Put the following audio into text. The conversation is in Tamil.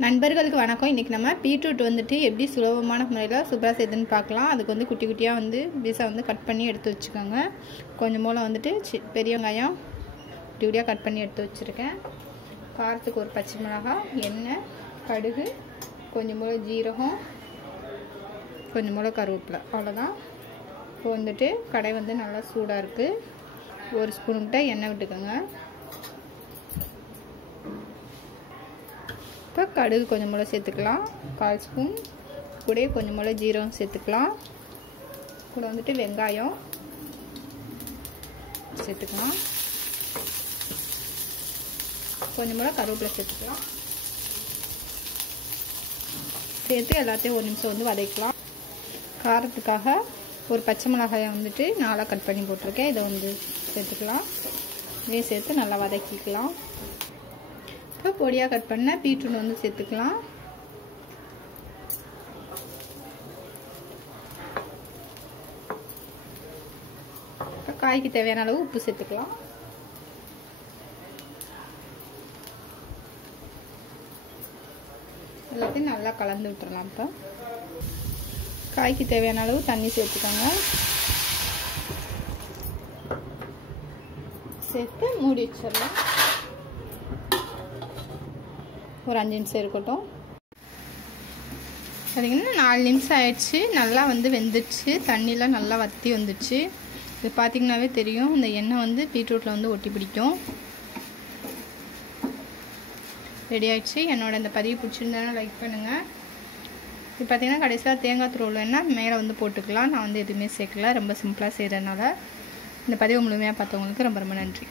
நண்பர்களுக்கு வணக்கம். இன்றைக்கி நம்ம பீட்ரூட் வந்துட்டு எப்படி சுலபமான முறையில் சூப்பராக செய்யுதுன்னு பார்க்கலாம். அதுக்கு வந்து குட்டி குட்டியாக வந்து பீஸை வந்து கட் பண்ணி எடுத்து வச்சுக்கோங்க. கொஞ்சம் போல் வந்துட்டு பெரிய வெங்காயம் குட்டி குட்டியாக கட் பண்ணி எடுத்து வச்சுருக்கேன். காரத்துக்கு ஒரு பச்சை மிளகாய், எண்ணெய், கடுகு, கொஞ்சம் போல் ஜீரகம், கொஞ்சம் போல் கருவேப்பிலை, அவ்வளோதான். இப்போ வந்துட்டு கடை வந்து நல்லா சூடாக இருக்குது. ஒரு ஸ்பூனுக்கிட்ட எண்ணெய் விட்டுக்கோங்க. இப்போ கடுகு கொஞ்சம் போல் சேர்த்துக்கலாம், 1/4 ஸ்பூன். கூட கொஞ்சம் போல் ஜீரகம் சேர்த்துக்கலாம். கூட வந்துட்டு வெங்காயம் சேர்த்துக்கலாம். கொஞ்சம் போல் கருவேப்பிலை சேர்த்துக்கலாம். சேர்த்து எல்லாத்தையும் ஒரு நிமிஷம் வந்து வதக்கலாம். காரத்துக்காக ஒரு பச்சை மிளகாயை வந்துட்டு 4 கட் பண்ணி போட்டிருக்கேன். இதை வந்து சேர்த்துக்கலாம். இதையும் சேர்த்து நல்லா வதக்கிக்கலாம். இப்போ பொடியாக கட் பண்ண பீட்ரூட் வந்து சேர்த்துக்கலாம். இப்போ காய்க்கு தேவையான அளவு உப்பு சேர்த்துக்கலாம். எல்லாத்தையும் நல்லா கலந்து விட்டுறலாம். இப்போ காய்க்கு தேவையான அளவு தண்ணி சேர்த்துக்கோங்க. சேர்த்து மூடி வச்சிடலாம். ஒரு 5 நிமிஷம் இருக்கட்டும். பார்த்தீங்கன்னா 4 நிமிஷம் ஆயிடுச்சு. நல்லா வந்து வெந்துடுச்சு. தண்ணியெலாம் நல்லா வற்றி வந்துடுச்சு. இது பார்த்திங்கனாவே தெரியும், இந்த எண்ணெய் வந்து பீட்ரூட்டில் வந்து ஒட்டி பிடிக்கும். ரெடி ஆகிடுச்சு. என்னோட இந்த பதிவு பிடிச்சிருந்தேன்னா லைக் பண்ணுங்கள். இது பார்த்திங்கன்னா கடைசியாக தேங்காய் துருவல் எண்ணெய் மேலே வந்து போட்டுக்கலாம். நான் வந்து எதுவுமே சேர்க்கல, ரொம்ப சிம்பிளாக செய்கிறதுனால. இந்த பதிவு முழுமையாக பார்த்தவங்களுக்கு ரொம்ப ரொம்ப நன்றி.